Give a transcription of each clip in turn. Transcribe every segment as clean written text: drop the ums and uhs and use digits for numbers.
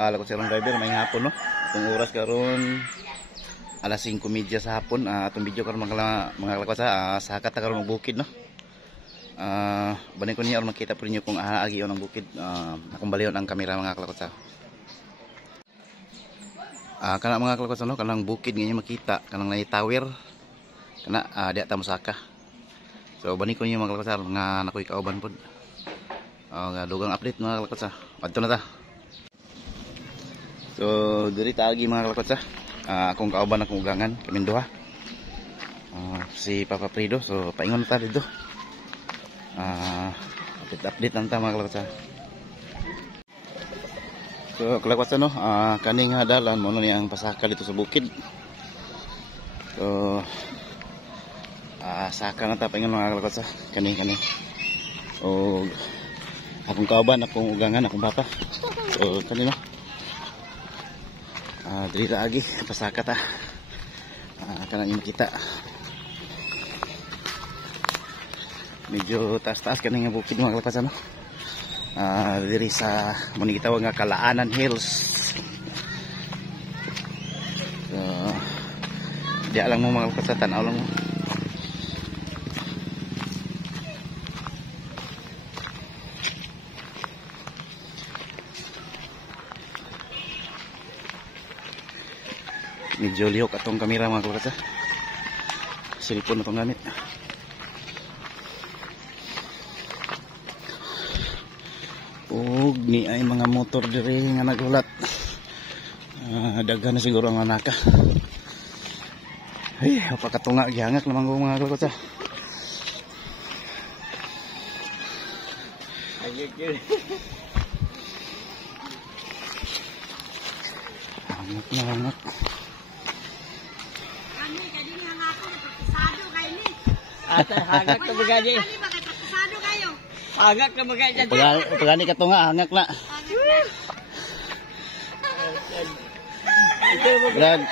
Lakot sa irong driver may hapon no. Itong oras karon alas 5:30 sa hapon. Atong video karon mga lakot sa hakat ta karon og bukid no. Banin ko niya aron makita po ninyo kung agi on ang bukid. Akong balion ang kamera mga lakot sa. Kana mga lakot sa no, kanang bukid nga makita, kanang nay tower. Kana diya ta mosaka. So banin ko niyo mga lakot sa nga nakoy kauban pod. Dugang update mga lakot sa. Adto na ta. So diri taagi mga kalakot sa akong kauban akong ugangan kaming duha. Si Papa Prido, so paingon ta dito. Update lang ta mga kalakot sa. So kalakot sa no, kaning dalan mo no niyang pasaka dito sa bukid. So saka na ta paingon mga kalakot sa kani. O akong kauban akong ugangan akong papa. So kanino diri lagi pasaka ta. Kanang makita medyo taas-taas kaning bukid mga kalakot no. Diri sa muni gitawag nga Kalaanan Hills. Diya lang mo mga kalakot sa tanaw lang mo. Medyo lihok atong kamera mga kalakot sa. Cellphone na itong gamit. Ni ay mga motor diri nga nagulat. Daghan na siguro ang anaka. Ay, pagkatunga gihangak naman ko mga kalakot sa. Hangak. Hangak na bagay. Hangak na bagay. Pagani ka to nga, hangak na. Brad.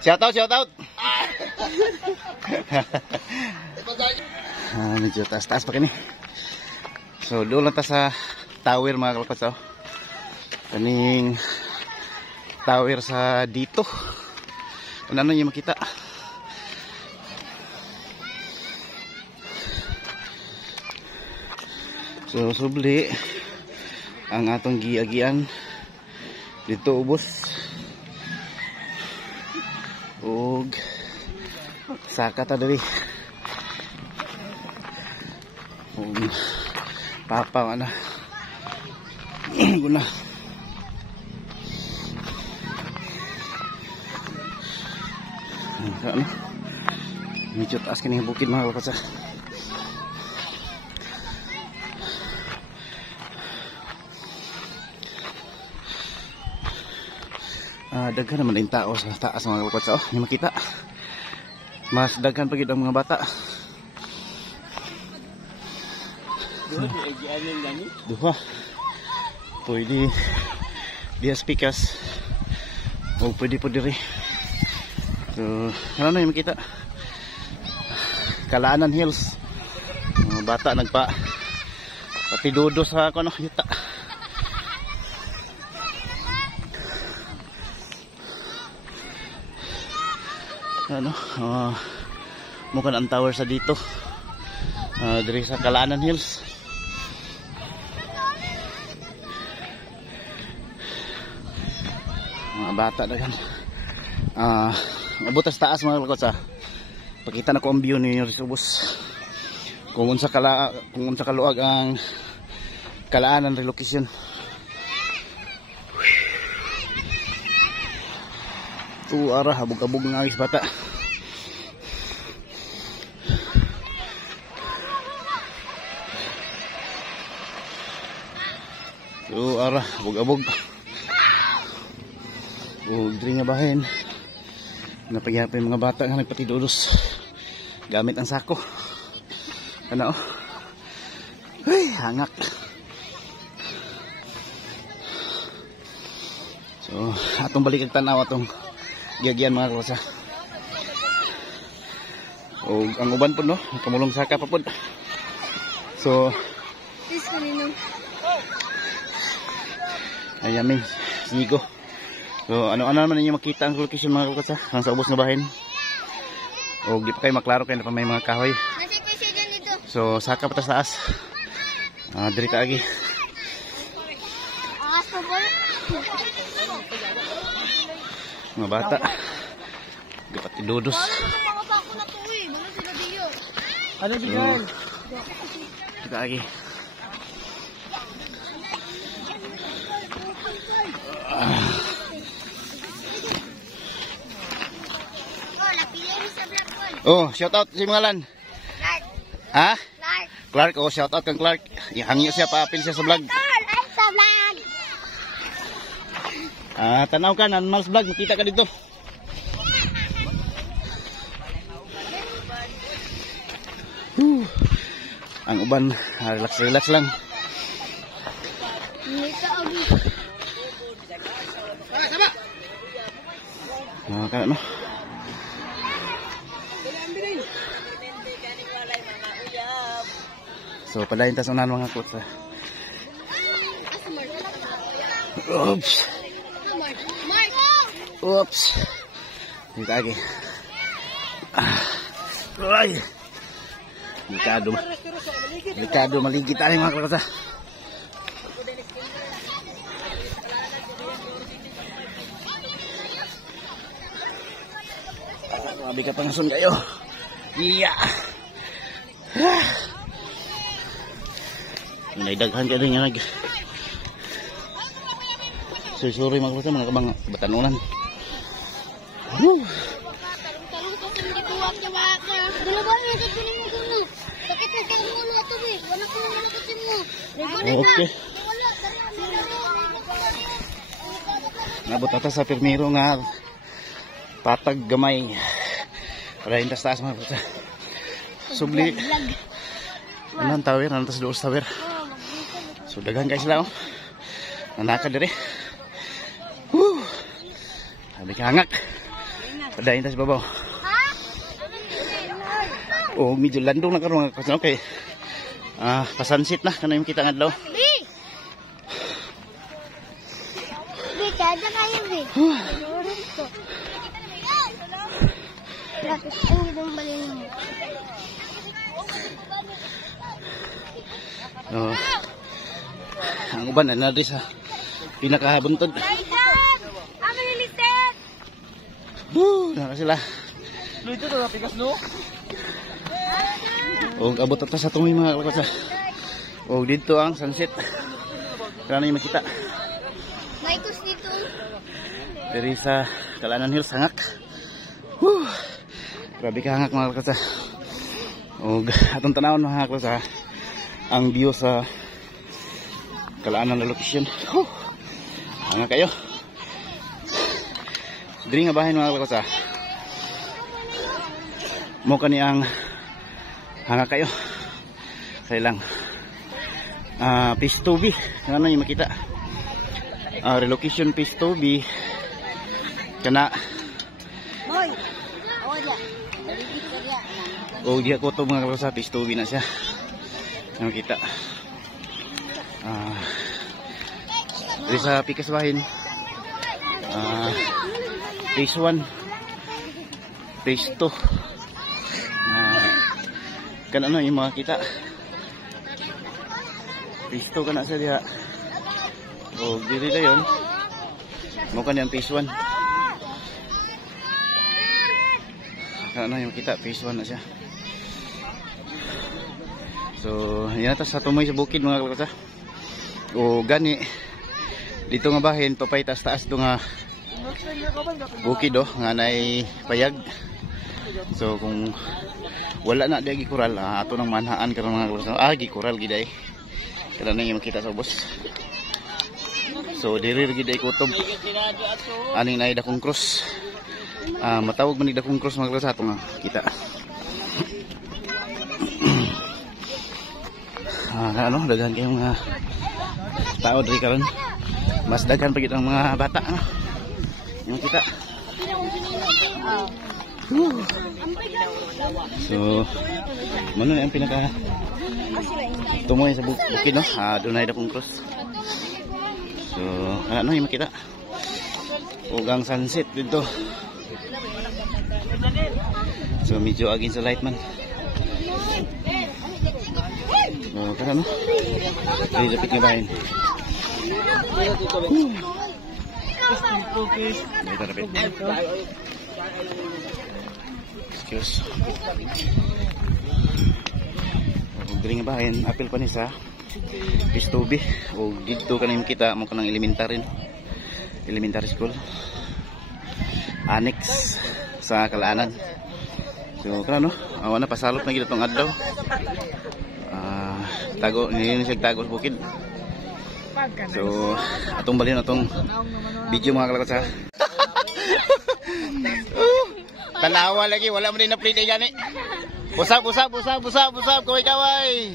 Shout out. Medyo taas pa kini. So doon lang ta sa tower mga kalakot sa. Kaning tower sa dito. Ano niyo makita? So subli ang atong giagian dito ubos. Og saka ta diri. Papa ana. Guna. Ano? Medyo taas kini bukid mga kalakot sa. Daghan naman yung tao sa taas mga kalakot sa. Hindi makita. Mas daghan pa gid ang mga bata. Duha. Pwede dia speakers. O pwede po diri. So, ano na yung makita? Kalaanan Hills. Mga bata nagpa pati dodo sa ako yuta. Ano? Mukha ang tower sa dito. Diri sa Kalaanan Hills. Mga bata dagan. Abutas taas mga kalakot sa. Pakita na ko ang view ni Risubos. Kung unsa kaluag ang Kalaanan relocation. Arah habog-habog ng awis bata. Arah habog-habog. Diri nga bahin. Napagyapon mga bata nga nagpatidulos gamit ang sako. Ano? Ay, hangak. So, atong balik ang tanaw atong giagyan mga kalakot. O ang uban po no, kamulong saka pa po. So, Please kanino. ayamin, sinigo. So, ano-ano naman ninyo makita ang location mga kalakasa, ang sa ubos na bahin. O, di pa kayo maklaro kayo na pa may mga kahoy. Nasa ko siya dito. So, saka patas taas. Diri kaagi. Akas pa ba? Mga bata. Di pa tidudos. Mga bako na to eh. Mga sila diyo. Ano di yan? Di kaagi. Oh, napili ni sa black one. Oh, shout out si Mangalan. Clark. Ha? Clark. Clark, oh, shout out kang Clark. Hangyo siya, paapil siya sa vlog. Ay, sa vlog. Tanaw ka, Nanmals vlog, makita ka dito. Ang uban, relax lang. Nita abi. Kana no. So, padayon tas unahan mga kutsa. Oops. Mark. Oops. Dito lagi. Ay. Delikado maligit tayo mga kutsa. Mabi ka pangasun kayo. Iya. Naidaghan ka din yan nag. Sorry mga kapatid, mga kabang batanunan. Talong ko sa dito wag na waka. Dalo ba yung sa kunin mo kuno? Bakit na kang mulo ato bi? Wala ko naman kusin mo. Okay. Wala. Nabot ata sa pirmiro nga patag gamay. Para hintas taas mga kapatid. Subli. Anong tower? Anong tas doos tower? So daghan kayo sila oh. Nanakad diri. Sabi ka hangak. Padayin tas babaw. Oh, medyo landong na karon mga kapatid. Okay. Pasansit na kanang kita nga daw. Bi. Bi, kada kayo bi. Bakit ang gidong balin mo? Ang uban na diri sa pinakabuntod. Ano yung listed? Naka sila. Luito to napigas no? O abot ata sa tungoy mga kapatid. O dito ang sunset. Kana yung makita. May kus dito. Diri sa Kalanan Hills hangak. Grabe ka hangak mga kapatid. O atong tanawon mga kapatid. Ang view sa Kalaanan na location. Hangak kayo. Diri nga bahay mga kapatid. Mo kani ang hangak kayo. Kaya lang phase 2B. Ano yung makita? Relocation phase 2B. Kana Hoy. Oh dia. Dali ka dia. o diha ko to mga kapatid, phase 2B na siya. Yung makita. Diri sa pikas bahin. Phase 1. Phase 2. Kan ano yung mga kita. Phase 2 ka na siya diha. O diri na yun. Mukha niyang phase 1. Kan ano yung kita, phase 1 na siya. So yan ata sa tumoy sa bukid mga kalakasa. O gani dito nga bahin papay taas do nga bukid do nga nay payag. So kung wala na di gikural ato nang manhaan karon mga kalakasa. Gikural giday. Kada nang makita sa ubos. So diri giday kutob. Aning nay dakong cross. Matawag man ni dakong cross mga kalakasa ato nga kita. Ano, daghan kayong mga tao diri karon. Mas daghan pa gid ang mga bata, ano. Yung kita. So, ano na yung pinaka tumoy sa bukid, no? Doon ay dakong cross. So, ano yung makita? Ugang sunset dito. So, medyo agin sa light man. So, kaya no? Dali lapit nga bahin. Dito lapit. Excuse. Dali nga bahin. Apil pa ni sa Pistubi. O dito ka na yung kita. Mukha ng elementary school. Annex sa Kalaanan. So, kaya no? Awan na, pasalot na gila itong adlaw. Tago, hindi siya tago sa bukid. So, atong balin atong video mga kalakot sa. Tanawa lagi, wala mo din na play gani. Busab, kaway.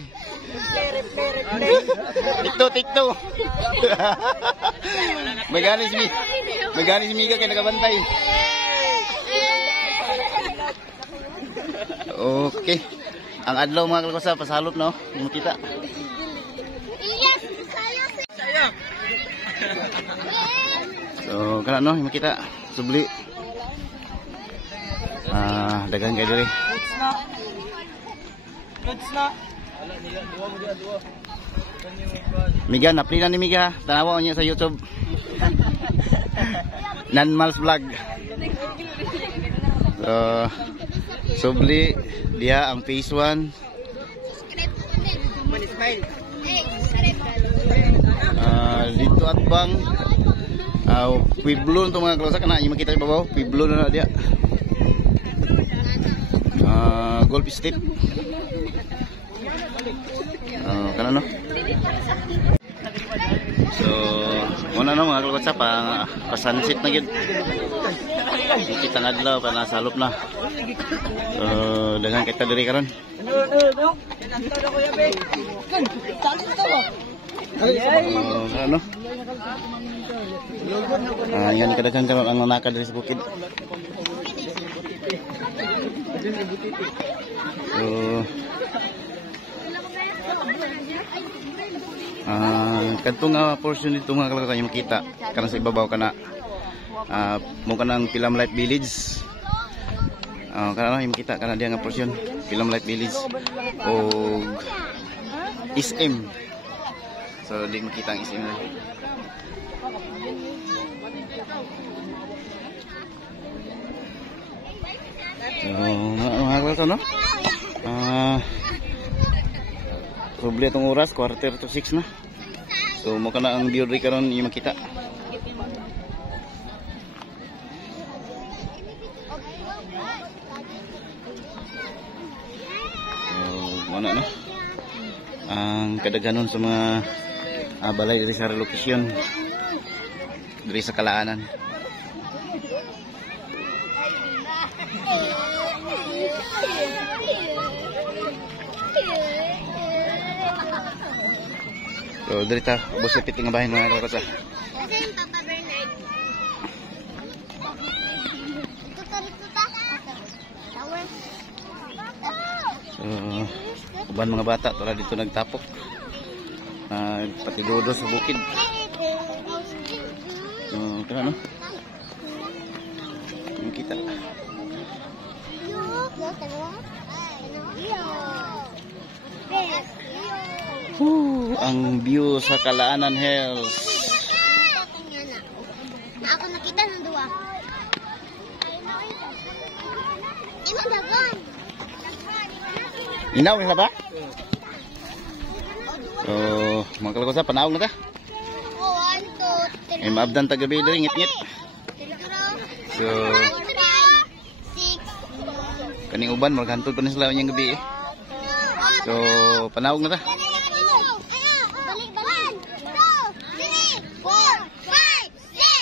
Tikto. May gani si Mika kaya nakabantay. Okay. Ang adlaw mga kalakot sa pasalot no, yung makita. So, kana no, yung makita. Subli. Dagang kayo diri. Miga, napli na ni Miga. Tanawa niya sa YouTube. Nanmals Vlog. So, subli dia ang phase 1. Dito at bang Pueblo nito mga kalasa kana yung makita ibabaw. Pueblo na dia. Golf Step. Kana no. So, muna no mga kalasa pa sunset na gid. Kita adlaw pa nasalop na. So, daghang kita diri karon. Ano? Yan kadaghan karon ang nanakad diri sa bukid. So, kadtong portion dito mga kalakot yung makita kana sa ibabaw kana mo kanang Pilam Light Village. Kana yung makita kana diya nga portion Pilam Light Village o SM. So di makita ang SM na. Mga kalakot no? Probably itong oras, 5:45 na. So, mukha na ang view rin karon yung makita. So, mana na. Ang kadaghanon sa mga balay diri sa relocation diri sa Kalaanan. So, dito ta, ubos sa piting nga bahin mga kalakot sa. Kasi yung Papa Bernard. So, uban mga bata, tura dito nagtapok. Patigodo sa bukid. So, kaya no? Kita. Ang view sa Kalaanan Hills. Ako nakita ng dua. Imo dagon. Inaw isa ba? So, mga kalakot sa panahon na ta. 1, 2, 3. May maabdan tagabi diri ngit-ngit. So, 6. kaning uban maghantod pa ni sila unyang gabi eh. So, panahon na ta.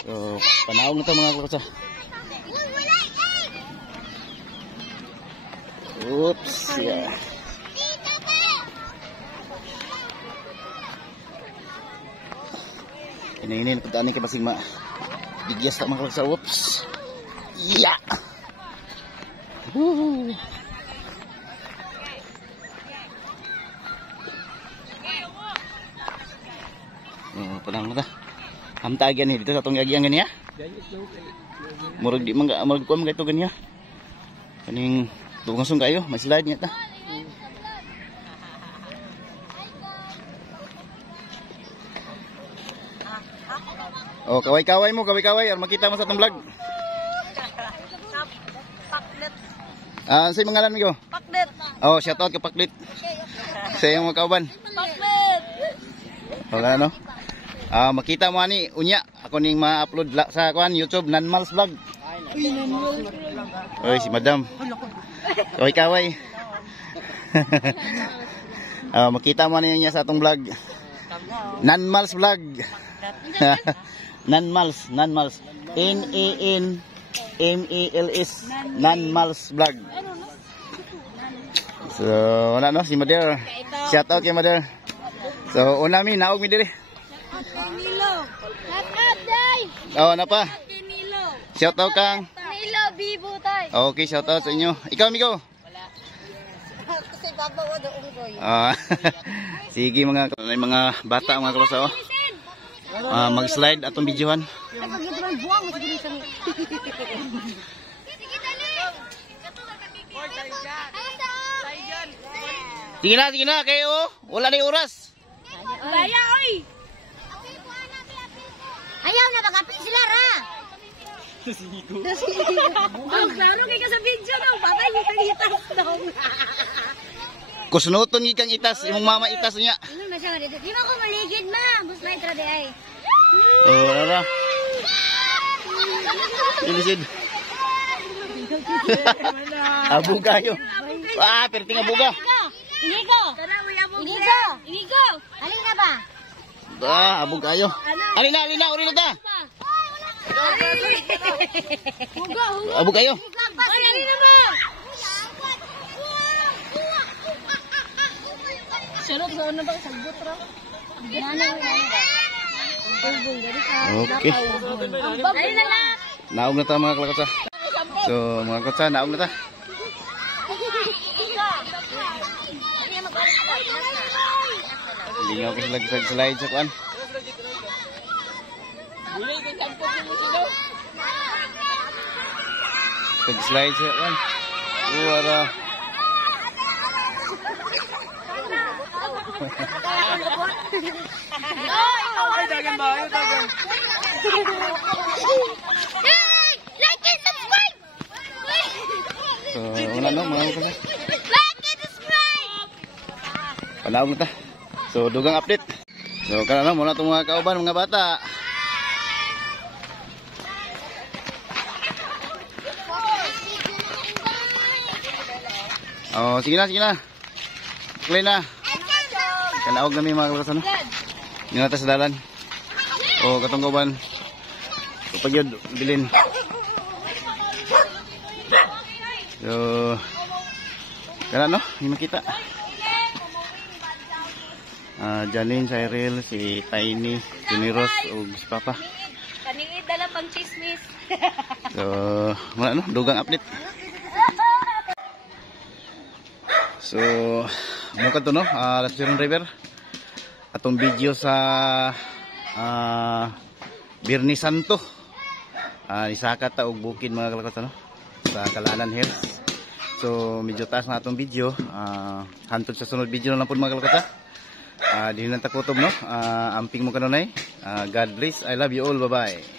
So, panahon na ta mga kalakot sa. Oops, yeah. Ini pagdaanin kay basing bigyas ta mga kalakot sa. Oops. Yeah. Woohoo. Oh, padang mata. Hamta agyan dito sa tong agyang gani ha. Murag di mangga murag ko mga ito gani ha. Kaning tungosong kayo, may slide niya ta. Oh, kaway-kaway mo, kaway-kaway, aron makita mo sa tong vlog. Paklet. Sa mga ngalan mo? Paklet. Oh, shout out kay Paklit. Sa iyong mga kauban. Paklet. O ano? Makita mo ani unya ako ning ma-upload sa kuan YouTube Nanmals vlog. Oy si Madam. Oy kaway. Makita mo ani niya sa atong vlog. Nanmals vlog. Nanmals. NANMALS Nanmals vlog. So, wala no si Mother. Shout out kay Mother. So, una mi naog mi diri. Nilo. Lakat day. Oh, ano pa? Nilo. Shout out kang. Nilo bibo tay. Okay, shout out sa inyo. Ikaw, Migo. Kasi babaw do unggoy. Sige mga bata mga kalosa oh. Mag-slide atong videohan. Ay pag ito man buwang mo siguro sa. Sige na kayo. Wala na oras. Baya oy. Ayaw na magapil sila ra. Ang klaro kay ka sa video daw, babay ni itas daw. Kusnuton gikan itas, imong mama itas niya. Ano masya nga dito? Di ba ko maligid ma? Bus light ra di ay. Oh, wala. Ilisid. Abog kayo. Perting abuga. Inigo. Tara mo abog. Inigo. Alin na ba? Abog kayo. Alina, uri na ta. Hugo. Abog kayo. Alin na ba? Sarap sa ano ba sagbot ra? Okay. Naog na ta mga kalakotsa. So mga kalakotsa, naog na ta. Lingaw ko sila slide sa kuan. Slide sa kuan. Wala. Ay, dagan ba? Ay, dagan. Hey! Like and subscribe! So, wala no, mga kalakotsa. Like and subscribe! Panawag na ta. So, dugang update. So, kana muna itong mga kauban, mga bata. Oh, sige na. Clean na. Kanaog na may mga kalakotsa no. Yung nata sa dalan. O, katong kauban. Kapag yun, bilin. So, kana no, hindi makita. Janine, Cyril, si Tiny, Juniros, o si Papa. Kaningit dala pang chismis. So, wala no, dugang update. So, mukha to no, Lasfiron River. Atong video sa Birni Santo. Isaka ta og bukid mga kalakotsa no, sa Kalanan Hills. So, medyo taas na atong video. Hantod sa sunod video na lang po mga kalakotsa. Di lang takutob no. Amping mo kanunay. God bless. I love you all. Bye-bye.